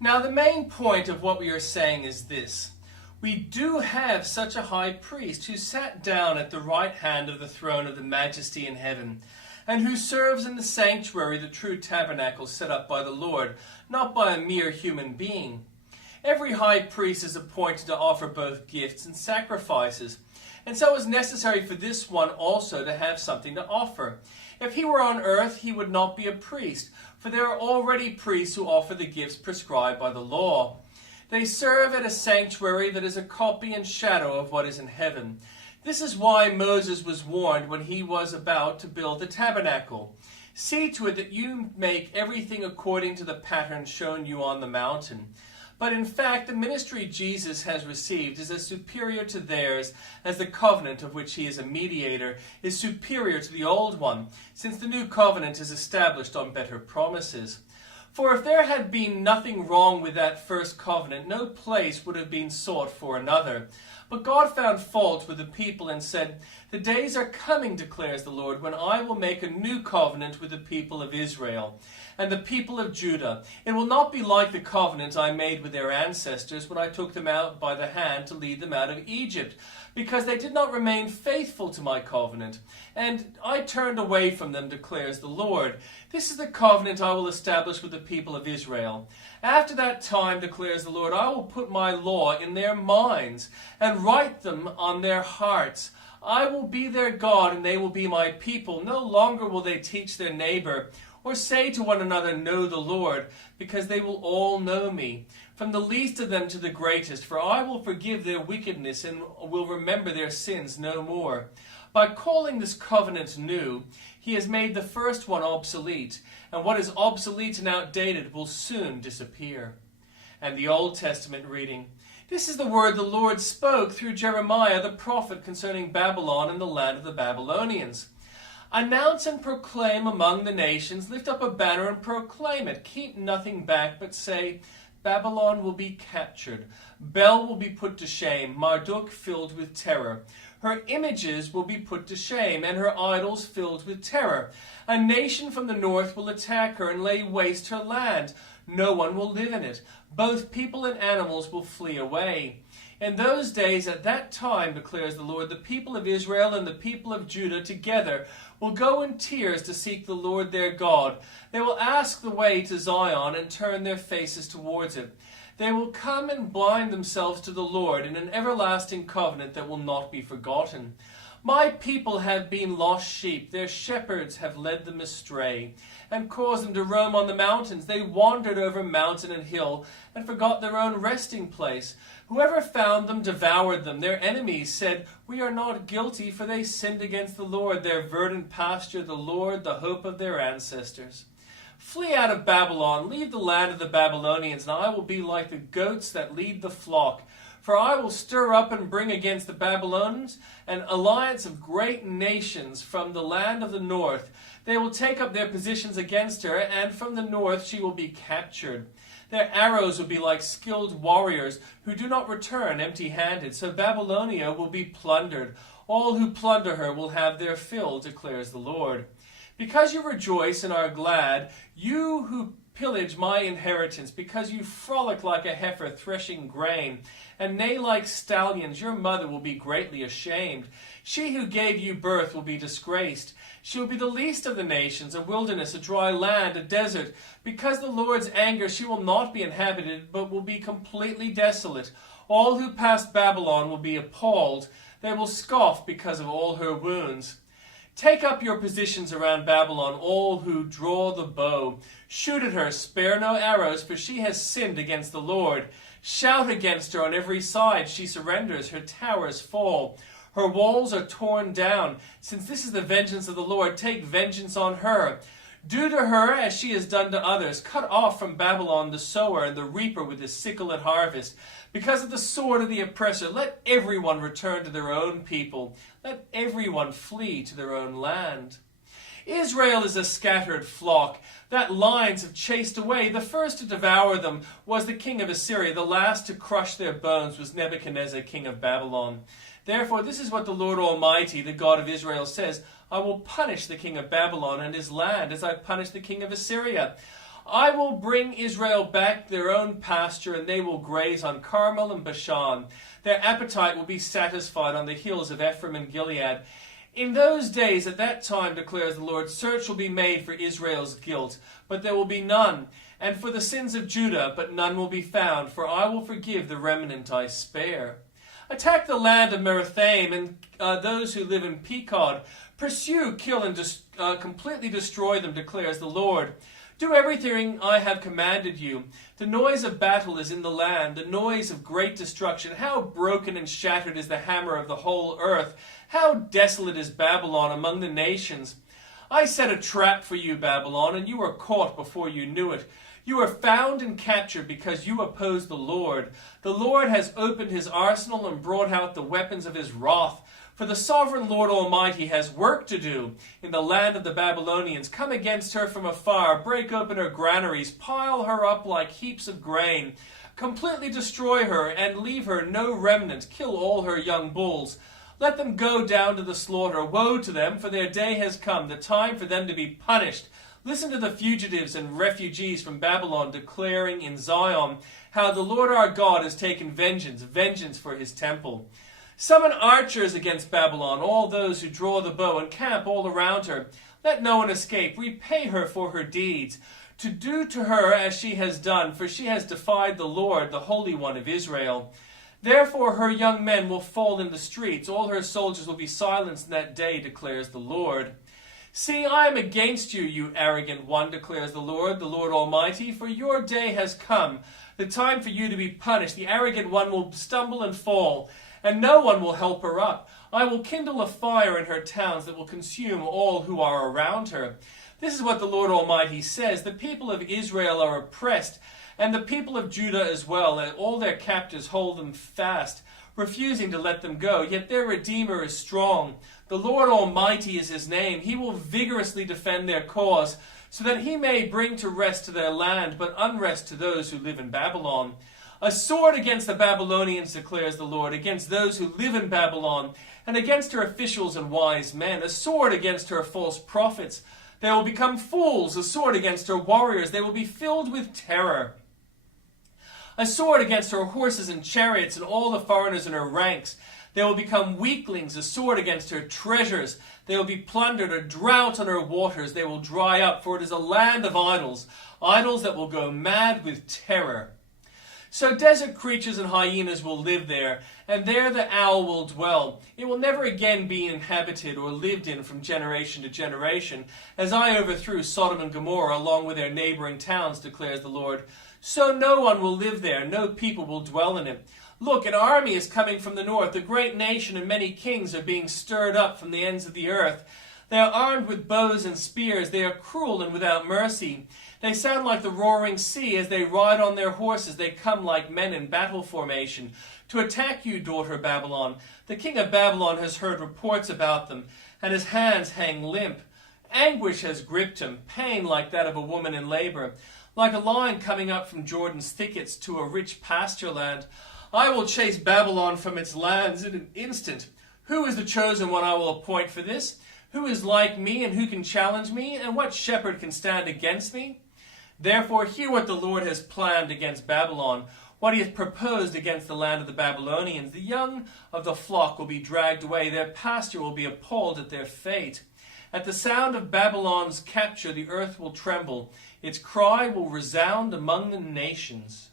Now, the main point of what we are saying is this. We do have such a high priest who sat down at the right hand of the throne of the majesty in heaven, and who serves in the sanctuary, the true tabernacle set up by the Lord, not by a mere human being. Every high priest is appointed to offer both gifts and sacrifices, and so it was necessary for this one also to have something to offer. If he were on earth, he would not be a priest, for there are already priests who offer the gifts prescribed by the law. They serve at a sanctuary that is a copy and shadow of what is in heaven. This is why Moses was warned when he was about to build the tabernacle. See to it that you make everything according to the pattern shown you on the mountain. But in fact, the ministry Jesus has received is as superior to theirs as the covenant of which he is a mediator is superior to the old one, since the new covenant is established on better promises. For if there had been nothing wrong with that first covenant, no place would have been sought for another. But God found fault with the people and said, "The days are coming, declares the Lord, when I will make a new covenant with the people of Israel and the people of Judah. It will not be like the covenant I made with their ancestors when I took them out by the hand to lead them out of Egypt, because they did not remain faithful to my covenant, and I turned away from them, declares the Lord. This is the covenant I will establish with the people of Israel. After that time, declares the Lord, I will put my law in their minds and write them on their hearts. I will be their God, and they will be my people. No longer will they teach their neighbor or say to one another, know the Lord, because they will all know me, from the least of them to the greatest, for I will forgive their wickedness and will remember their sins no more. By calling this covenant new, he has made the first one obsolete, and what is obsolete and outdated will soon disappear." And the Old Testament reading, "This is the word the Lord spoke through Jeremiah the prophet concerning Babylon and the land of the Babylonians. Announce and proclaim among the nations, lift up a banner and proclaim it. Keep nothing back, but say, Babylon will be captured. Bel will be put to shame, Marduk filled with terror. Her images will be put to shame, and her idols filled with terror. A nation from the north will attack her and lay waste her land. No one will live in it. Both people and animals will flee away. In those days, at that time, declares the Lord, the people of Israel and the people of Judah together will go in tears to seek the Lord their God. They will ask the way to Zion and turn their faces towards it. They will come and bind themselves to the Lord in an everlasting covenant that will not be forgotten. My people have been lost sheep. Their shepherds have led them astray and caused them to roam on the mountains. They wandered over mountain and hill and forgot their own resting place. Whoever found them devoured them. Their enemies said, we are not guilty, for they sinned against the Lord, their verdant pasture, the Lord, the hope of their ancestors. Flee out of Babylon, leave the land of the Babylonians, and I will be like the goats that lead the flock. For I will stir up and bring against the Babylonians an alliance of great nations from the land of the north. They will take up their positions against her, and from the north she will be captured. Their arrows will be like skilled warriors who do not return empty-handed. So Babylonia will be plundered. All who plunder her will have their fill, declares the Lord. Because you rejoice and are glad, you who pillage my inheritance, because you frolic like a heifer threshing grain, and neigh like stallions, your mother will be greatly ashamed. She who gave you birth will be disgraced. She will be the least of the nations, a wilderness, a dry land, a desert. Because the Lord's anger, she will not be inhabited, but will be completely desolate. All who pass Babylon will be appalled. They will scoff because of all her wounds. Take up your positions around Babylon, all who draw the bow. Shoot at her, spare no arrows, for she has sinned against the Lord. Shout against her on every side. She surrenders, her towers fall. Her walls are torn down. Since this is the vengeance of the Lord, take vengeance on her. Do to her as she has done to others. Cut off from Babylon the sower and the reaper with his sickle at harvest. Because of the sword of the oppressor, let everyone return to their own people. Let everyone flee to their own land. Israel is a scattered flock that lions have chased away. The first to devour them was the king of Assyria. The last to crush their bones was Nebuchadnezzar, king of Babylon. Therefore, this is what the Lord Almighty, the God of Israel, says. I will punish the king of Babylon and his land as I punished the king of Assyria. I will bring Israel back their own pasture, and they will graze on Carmel and Bashan. Their appetite will be satisfied on the hills of Ephraim and Gilead. In those days, at that time, declares the Lord, search will be made for Israel's guilt, but there will be none, and for the sins of Judah, but none will be found, for I will forgive the remnant I spare. Attack the land of Merathaim and those who live in Pekod. Pursue, kill, and completely destroy them, declares the Lord. Do everything I have commanded you. The noise of battle is in the land, the noise of great destruction. How broken and shattered is the hammer of the whole earth. How desolate is Babylon among the nations. I set a trap for you, Babylon, and you were caught before you knew it. You were found and captured because you opposed the Lord. The Lord has opened his arsenal and brought out the weapons of his wrath. For the sovereign Lord Almighty has work to do in the land of the Babylonians. Come against her from afar, break open her granaries, pile her up like heaps of grain. Completely destroy her and leave her no remnant. Kill all her young bulls. Let them go down to the slaughter. Woe to them, for their day has come, the time for them to be punished. Listen to the fugitives and refugees from Babylon declaring in Zion how the Lord our God has taken vengeance for his temple. Summon archers against Babylon, all those who draw the bow, and camp all around her. Let no one escape. Repay her for her deeds. To do to her as she has done, for she has defied the Lord, the Holy One of Israel. Therefore her young men will fall in the streets. All her soldiers will be silenced in that day, declares the Lord. See, I am against you, you arrogant one, declares the Lord Almighty, for your day has come, the time for you to be punished. The arrogant one will stumble and fall, and no one will help her up. I will kindle a fire in her towns that will consume all who are around her. This is what the Lord Almighty says. The people of Israel are oppressed, and the people of Judah as well, and all their captors hold them fast, refusing to let them go. Yet their Redeemer is strong. The Lord Almighty is his name. He will vigorously defend their cause, so that he may bring to rest to their land, but unrest to those who live in Babylon. A sword against the Babylonians, declares the Lord, against those who live in Babylon, and against her officials and wise men. A sword against her false prophets. They will become fools. A sword against her warriors. They will be filled with terror. A sword against her horses and chariots and all the foreigners in her ranks. They will become weaklings. A sword against her treasures. They will be plundered. A drought on her waters. They will dry up, for it is a land of idols, idols that will go mad with terror. So desert creatures and hyenas will live there, and there the owl will dwell. It will never again be inhabited or lived in from generation to generation, as I overthrew Sodom and Gomorrah along with their neighboring towns, declares the Lord. So no one will live there, no people will dwell in it. Look, an army is coming from the north. A great nation and many kings are being stirred up from the ends of the earth. They are armed with bows and spears. They are cruel and without mercy. They sound like the roaring sea. As they ride on their horses, they come like men in battle formation to attack you, daughter Babylon. The king of Babylon has heard reports about them, and his hands hang limp. Anguish has gripped him, pain like that of a woman in labor, like a lion coming up from Jordan's thickets to a rich pasture land. I will chase Babylon from its lands in an instant. Who is the chosen one I will appoint for this? Who is like me, and who can challenge me? And what shepherd can stand against me? Therefore hear what the Lord has planned against Babylon, what he has proposed against the land of the Babylonians. The young of the flock will be dragged away. Their pasture will be appalled at their fate. At the sound of Babylon's capture, the earth will tremble. Its cry will resound among the nations.